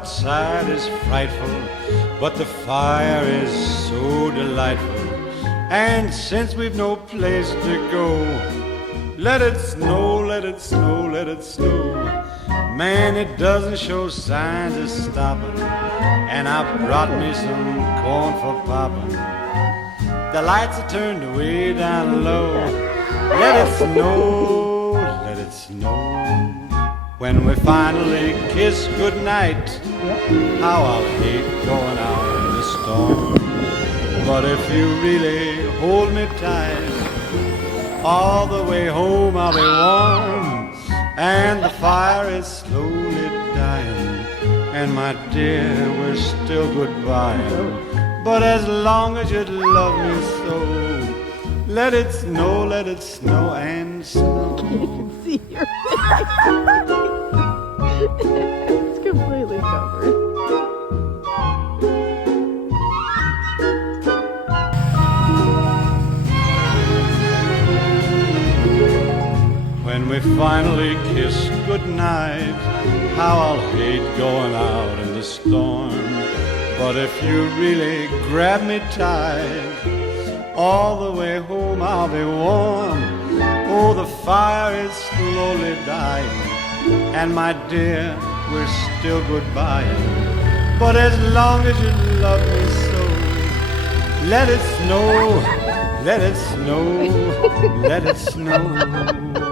outside is frightful, but the fire is so delightful. And since we've no place to go, let it snow, let it snow, let it snow. Man, it doesn't show signs of stopping, and I brought me some corn for popping. The lights are turned way down low. Let it snow, let it snow. When we finally kiss goodnight, how I'll hate going out in the storm. But if you really hold me tight, all the way home I'll be warm. And the fire is slowly dying, and my dear, we're still goodbying. But as long as you love me so, let it snow and snow. You can see your face. It's completely covered. When we finally kiss goodnight, how I'll hate going out in the storm. But if you really grab me tight, all the way home I'll be warm. Oh, the fire is slowly dying, and my dear, we're still goodbying. But as long as you love me so, let it snow, let it snow, let it snow.